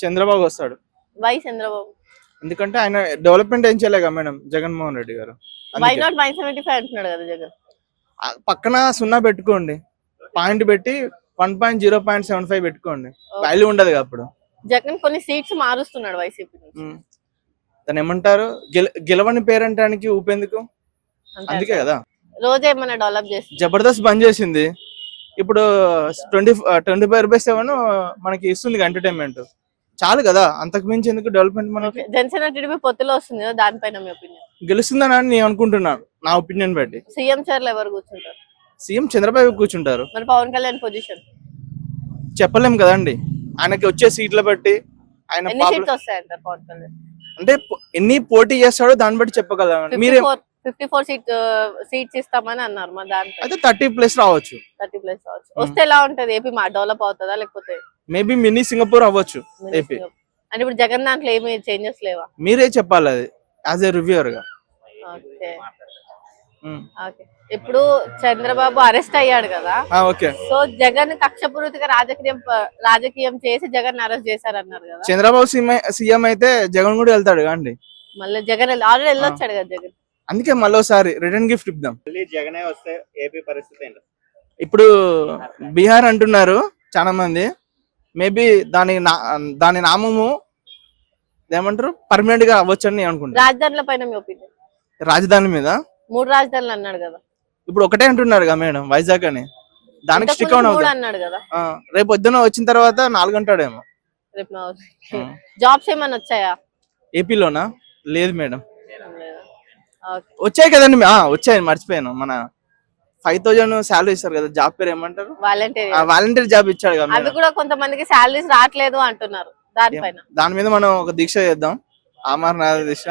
చంద్రబాబు వస్తాడు. వై చంద్రబాబు? ఎందుకంటే ఆయన డెవలప్మెంట్ ఏం చేయలేక మేడం జగన్మోహన్ రెడ్డి గారు. వై నాట్ 975 అంటున్నాడు కదా జగన్. పక్కన 0 పెట్టుకోండి, పాయింట్ పెట్టి 1.0.75 పెట్టుకోండి, వాల్యూ ఉండదు అప్పుడు. జగన్ కొన్ని సీట్స్ మారుస్తున్నాడు వైసీపీ నుంచి. దాన్ని ఏమంటారు, గెలవని పేరంటానికి ఊపేందుకు, అందుకే కదా. రోజు ఏమన్నా డెవలప్ చేసి జబర్దస్త్ బంద్ చేసింది, ఇప్పుడు 25/7 మనకి ఇస్తుంది ఎంటర్టైన్మెంట్, చాలు కదా. అంతకు మించి ఎందుకు డెవలప్మెంట్ మనకి? జనసేన టీడీపీ పొత్తులో వస్తుంది కదా, దానిపైన మీ ఒపీనియన్? గెలుస్తుందని నేను అనుకుంటున్నాను, నా ఒపీనియన్ బట్టి. సీఎం చైర్లో ఎవరు కూర్చుంటారు? సీఎం చంద్రబాబు కూర్చుంటారు. మరి పవన్ కళ్యాణ్ పొజిషన్ చెప్పలేం కదండి, ఆయనకి వచ్చే సీట్ల బట్టి. ఆయన ఎన్ని సీట్లు వస్తాయంటారు పవన్ కళ్యాణ్? అంటే ఎన్ని పోటీ చేస్తాడో దాన్ని బట్టి చెప్పగలం. మీరే 54 సీట్స్ ఇస్తామని అన్నారు, మరి దాంట్లో అయితే 30+ రావచ్చు. 30+ రావచ్చు. వస్తే ఎలా ఉంటది? ఏపీ డెవలప్ అవుతుందా, లేకపోతే మేబీ మినీ సింగపూర్ అవ్వచ్చు ఏపీ. అంటే ఇప్పుడు జగన్ దాంట్లో ఏమి చేంజెస్ లేవా? మీరే చెప్పాలి అది యాజ్ ఏ రివ్యూవర్ గా. Okay okay. ఇప్పుడు చంద్రబాబు అరెస్ట్ అయ్యాడు కదా, ఓకే. సో జగన్ కక్షపూరితగా రాజకీయం చేసి జగన్ అరెస్ట్ చేశారన్నారు కదా. చంద్రబాబు సీఎం అయితే జగన్ కూడా వెళ్తాడు అండి. మళ్ళీ జగన్ ఆల్రెడీ వెళ్ళొచ్చాడు కదా జగన్. అందుకే మళ్ళీ ఒకసారి రిటర్న్ గిఫ్ట్ ఇద్దాం. జగనే వస్తే ఏపీ పరిస్థితి ఏంటి? ఇప్పుడు బీహార్ అంటున్నారు చాలా మంది, మేబీ దాని నామము ఏమంటారు పర్మనెంట్ గా అవ్వచ్చు అని అనుకుంటా. రాజధానుల పైన మీ ఒపీనియన్? రాజధాని మీద 3 రాజధానులు అన్నాడు కదా, ఇప్పుడు ఒకటే అంటున్నారు కదా మేడం, వైజాగ్ అని. దానికి స్టిక్ అన్నాడు కదా. రేపు పొద్దున వచ్చిన తర్వాత 4 అంటాడేమో. జాబ్స్ ఏమైనా వచ్చాయా ఏపీలోనా? లేదు మేడం. వచ్చాయి కదండి, వచ్చాయి, మర్చిపోయాను. మన 5,000 శాలరీ ఇస్తారు కదా, జాబ్ పేరు ఏమంటారు? వాలంటీర్ జాబ్ ఇచ్చాడు కదా. అవి కూడా కొంతమందికి శాలరీస్ రావట్లేదు అంటున్నారు. దాని మీద మనం ఒక దీక్ష చేద్దాం, ఆమరణ దీక్ష.